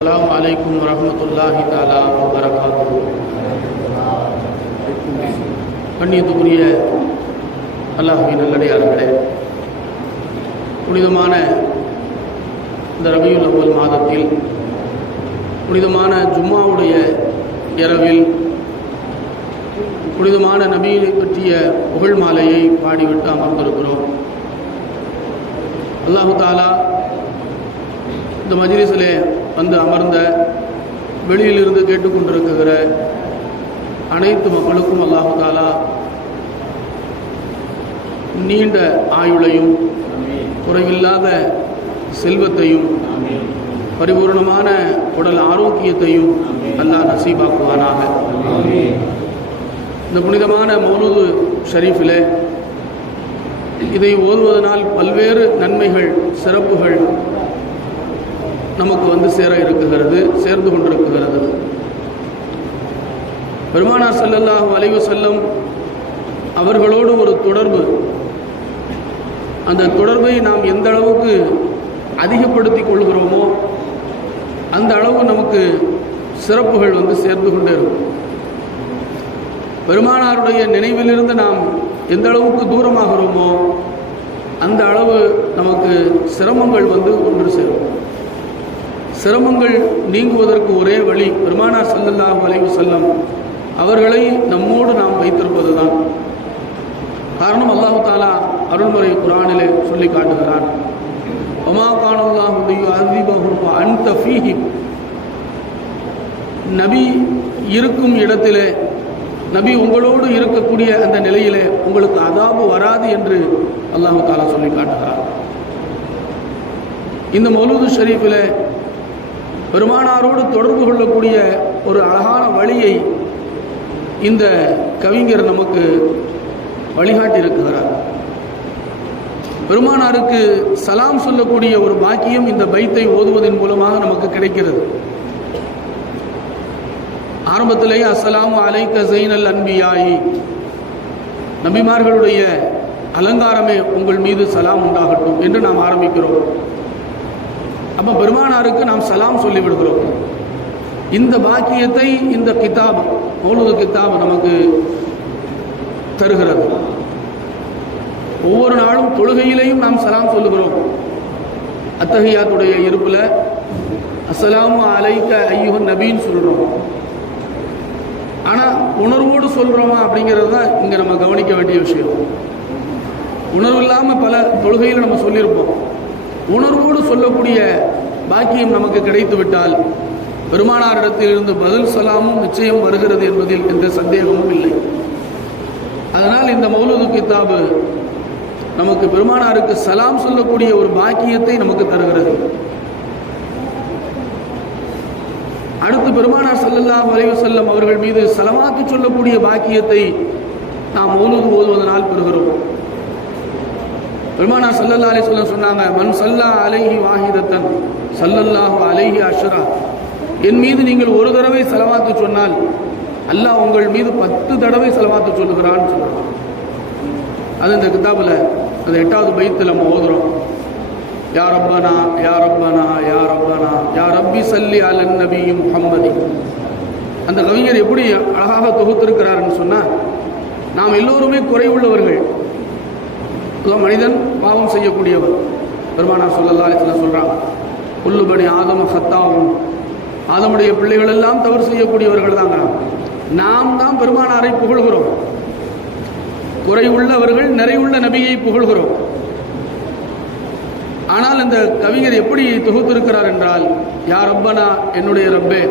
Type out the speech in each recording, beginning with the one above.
அஸ்ஸலாமு அலைக்கும் வரஹ்மத்துல்லாஹி தஆலா வபரகாத்துஹு. கண்ணியத்துக்குரிய அல்லாஹ்வின் நல்லடியார்களே, புனிதமான இந்த ரபியுல் அவ்வல் மாதத்தில் புனிதமான ஜும்மாவுடைய இரவில் புனிதமான நபியை பற்றிய புகழ் மாலையை பாடிவிட்டு அமர்ந்திருக்கிறோம். அல்லாஹு தாலா இந்த மஜ்லிஸிலே வந்து அமர்ந்த வெளியிலிருந்து கேட்டுக்கொண்டிருக்கிற அனைத்து மக்களுக்கும் அல்லாஹு தாலா நீண்ட ஆயுளையும் குறைவில்லாத செல்வத்தையும் பரிபூர்ணமான உடல் ஆரோக்கியத்தையும் அல்லாஹ் நசீபாக்குவானாக. இந்த புனிதமான மௌலூது ஷரீஃபிலே இதை ஓதுவதனால் பல்வேறு நன்மைகள் சிறப்புகள் நமக்கு வந்து சேர்ந்து கொண்டிருக்கிறது. பெருமானார் ஸல்லல்லாஹு அலைஹி வஸல்லம் அவர்களோடு ஒரு தொடர்பு, அந்த தொடர்பை நாம் எந்த அளவுக்கு அதிகப்படுத்தி கொள்கிறோமோ அந்த அளவு நமக்கு சிறப்புகள் வந்து சேர்ந்து கொண்டே இருக்கும். பெருமானாருடைய நினைவிலிருந்து நாம் எந்த அளவுக்கு தூரமாகிறோமோ அந்த அளவு நமக்கு சிரமங்கள் வந்து ஒன்று சேரும். சிரமங்கள் நீங்குவதற்கு ஒரே வழி பெருமானார் ஸல்லல்லாஹு அலைஹி வஸல்லம் அவர்களை நம்மோடு நாம் வைத்திருப்பது தான். காரணம், அல்லாஹு தாலா அருள்முறை குர்ஆனிலே சொல்லி காட்டுகிறான், வமா கான அல்லாஹு லியுஅஸிபஹும் வ அன்த ஃபீஹிம். நபி இருக்கும் இடத்திலே, நபி உங்களோடு இருக்கக்கூடிய அந்த நிலையிலே உங்களுக்கு அதாபு வராது என்று அல்லாஹு தாலா சொல்லி காட்டுகிறார். இந்த மௌலூது ஷரீஃபிலே பெருமானாரோடு தொடர்பு கொள்ளக்கூடிய ஒரு அழகான வழியை இந்த கவிஞர் நமக்கு வழிகாட்டியிருக்கிறார். பெருமானாருக்கு சலாம் சொல்லக்கூடிய ஒரு பாக்கியம் இந்த பைத்தை ஓதுவதன் மூலமாக நமக்கு கிடைக்கிறது. ஆரம்பத்திலேயே அஸ்ஸலாமு அலைக்க ஸைனல் அன்பியாயி, நபிமார்களுடைய அலங்காரமே உங்கள் மீது சலாம் உண்டாகட்டும் என்று நாம் ஆரம்பிக்கிறோம். அப்போ பெருமானாருக்கு நாம் சலாம் சொல்லிவிடுகிறோம். இந்த பாக்கியத்தை இந்த கிதாப், மௌலூது கிதாப் நமக்கு தருகிறது. ஒவ்வொரு நாளும் தொழுகையிலையும் நாம் சலாம் சொல்லுகிறோம். அத்தஹியாத்துடைய இருப்பில் அஸ்ஸலாமு அலைக்க ஐயுஹன் நபின்னு சொல்கிறோம். ஆனால் உணர்வோடு சொல்கிறோமா அப்படிங்கிறது தான் இங்கே நம்ம கவனிக்க வேண்டிய விஷயம். உணர்வு இல்லாமல் பல தொழுகையில் நம்ம சொல்லியிருப்போம். உணர்வோடு சொல்லக்கூடிய பாக்கியம் நமக்கு கிடைத்து விட்டால் பெருமானாரிடத்திலிருந்து பதில் சலாமும் நிச்சயம் வருகிறது என்பதில் எந்த சந்தேகமும் இல்லை. அதனால் இந்த மௌலூது கிதாபு நமக்கு பெருமானாருக்கு சலாம் சொல்லக்கூடிய ஒரு பாக்கியத்தை நமக்கு தருகிறது. அடுத்து பெருமானார் ஸல்லல்லாஹு அலைஹி வஸல்லம் அவர்கள் மீது ஸலவாத்து சொல்லக்கூடிய பாக்கியத்தை நாம் மௌலூது ஓதுவதனால் பெறுகிறோம். பெருமானார் ஸல்லல்லாஹு அலைஹி வஸல்லம் சொன்னாங்க, மன் ஸல்லா அலைஹி வாஹிதத்தன் ஸல்லல்லாஹு அலைஹி அஷ்ரா. என் மீது நீங்கள் ஒரு தடவை ஸலவாத்து சொன்னால் அல்லாஹ் உங்கள் மீது 10 தடவை ஸலவாத்து சொல்லுகிறான்னு சொல்கிறான். அது இந்த கிதாபில் அந்த 8வது பைத்தில் நம்ம ஓதுறோம். யா ரப்பனா யா ரப்பனா யா ரப்பனா யா ரப்பி ஸல்லி அலன் நபி முஹம்மதி. அந்த கவிஞர் எப்படி அழகாக தொகுத்திருக்கிறாருன்னு சொன்னால், நாம் எல்லோருமே குறைவுள்ளவர்கள். மனிதன் பாவம் செய்யக்கூடியவர். பெருமானார் ஸல்லல்லாஹு அலைஹி வஸல்லம் சொல்றாங்க, குல்லு பனி ஆதம ஹத்தாவும், ஆதமுடைய பிள்ளைகள் எல்லாம் தவறு செய்யக்கூடியவர்கள் தாங்க. நாம் தான் பெருமானாரை புகழ்கிறோம். குறைவுள்ளவர்கள் நிறைவுள்ள நபியை புகழ்கிறோம். ஆனால் அந்த கவிஞர் எப்படி தொகுத்திருக்கிறார் என்றால், யா ரப்பனா என்னுடைய ரப்பே,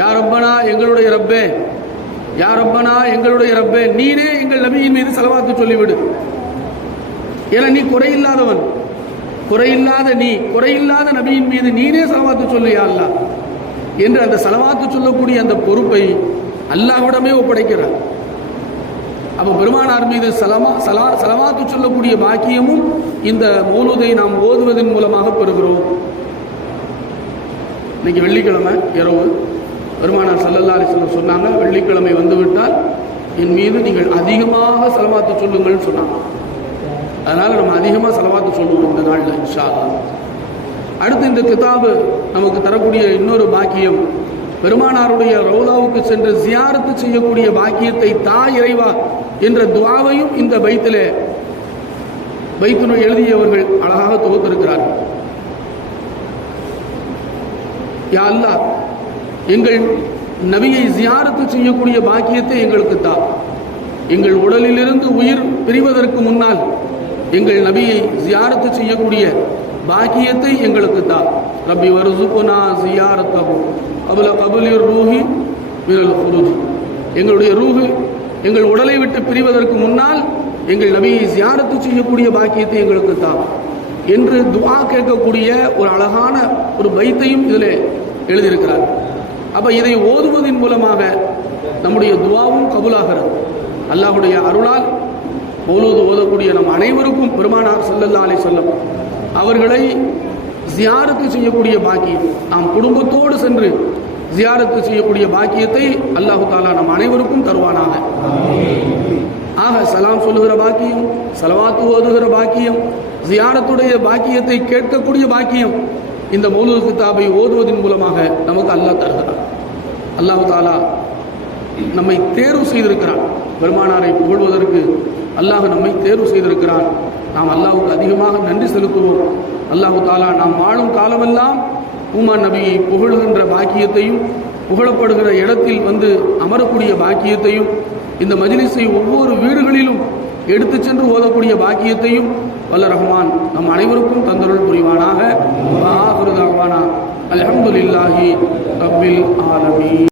யா ரப்பனா எங்களுடைய ரப்பே, யா ரப்பனா எங்களுடைய ரப்பே, நீனே எங்கள் நபியின் மீது ஸலவாத்து சொல்லிவிடு. ஏன்னா நீ குறையில்லாதவன், குறையில்லாத நீ, குறையில்லாத நபியின் மீது நீனே ஸலவாத்து சொல்லியா அல்லாஹ் என்று அந்த ஸலவாத்து சொல்லக்கூடிய அந்த பொறுப்பை அல்லாஹ்விடமே ஒப்படைக்கிறார். அப்போ பெருமானார் மீது ஸலவாத்து சொல்லக்கூடிய பாக்கியமும் இந்த மௌலூதை நாம் ஓதுவதன் மூலமாக பெறுகிறோம். இன்னைக்கு வெள்ளிக்கிழமை இரவு பெருமானார் ஸல்லல்லாஹு அலைஹி வஸல்லம் சொன்னாங்க, வெள்ளிக்கிழமை வந்துவிட்டால் என் மீது நீங்கள் அதிகமாக ஸலவாத்து சொல்லுங்கள்னு சொன்னாங்க. அதனால் நம்ம அதிகமாக ஸலவாத்து சொல்லுவோம் இந்த நாளில் இன்ஷா அல்லாஹ். அடுத்து இந்த கிதாபு நமக்கு தரக்கூடிய இன்னொரு பாக்கியம், பெருமானாருடைய ரௌலாவுக்கு சென்று ஜியாரத்து செய்யக்கூடிய பாக்கியத்தை தா இறைவா என்ற துஆவையும் இந்த பைத்தினுள் எழுதியவர்கள் அழகாக தொகுத்திருக்கிறார்கள். யா அல்லாஹ், எங்கள் நபியை ஜியாரத்து செய்யக்கூடிய பாக்கியத்தை எங்களுக்கு தா. எங்கள் உடலிலிருந்து உயிர் பிரிவதற்கு முன்னால் எங்கள் நபியை ஜியாரத்து செய்யக்கூடிய பாக்கியத்தை எங்களுக்கு தா. ரப்பி வர்சுகுனா ஜியாரத்தஹு கப்ல கபுலிர் ரூஹி மினல் குரூஜ். எங்களுடைய ரூஹு எங்கள் உடலை விட்டு பிரிவதற்கு முன்னால் எங்கள் நபியை ஜியாரத்து செய்யக்கூடிய பாக்கியத்தை எங்களுக்கு தா என்று துஆ கேட்கக்கூடிய ஒரு அழகான ஒரு பைத்தையும் இதில் எழுதியிருக்கிறார். அப்ப இதை ஓதுவதன் மூலமாக நம்முடைய துஆவும் கபூலாகிறது. அல்லாஹ்வுடைய அருளால் மௌலூது ஓதக்கூடிய நம் அனைவருக்கும் பெருமானார் ஸல்லல்லாஹு அலைஹி வஸல்லம் அவர்களை ஜியாரத்து செய்யக்கூடிய பாக்கியம், நாம் குடும்பத்தோடு சென்று ஜியாரத்து செய்யக்கூடிய பாக்கியத்தை அல்லாஹு தஆலா நம் அனைவருக்கும் தருவானாக. ஆக சலாம் சொல்லுகிற பாக்கியம், ஸலவாத்து ஓதுகிற பாக்கியம், ஜியாரத்துடைய பாக்கியத்தை கேட்கக்கூடிய பாக்கியம் இந்த மௌலூது கிதாபை ஓதுவதன் மூலமாக நமக்கு அல்லாஹ் தருகிறார். அல்லாஹு தஆலா நம்மை தேர்வு செய்திருக்கிறான். பெருமானாரை புகழ்வதற்கு அல்லாஹ் நம்மை தேர்வு செய்திருக்கிறான். நாம் அல்லாஹ்வுக்கு அதிகமாக நன்றி செலுத்துவோம். அல்லாஹு தஆலா நாம் வாழும் காலமெல்லாம் ஊமா நபியை புகழுகின்ற பாக்கியத்தையும், புகழப்படுகிற இடத்தில் வந்து அமரக்கூடிய பாக்கியத்தையும், இந்த மஜ்லிஸை ஒவ்வொரு வீடுகளிலும் எடுத்து சென்று ஓதக்கூடிய பாக்கியத்தையும் வல்ல ரஹ்மான் நம் அனைவருக்கும் தந்தருள் புரிவானாக. ஆகிரு தஅவானா அல்ஹம்துலில்லாஹி ரப்பில் ஆலமீன்.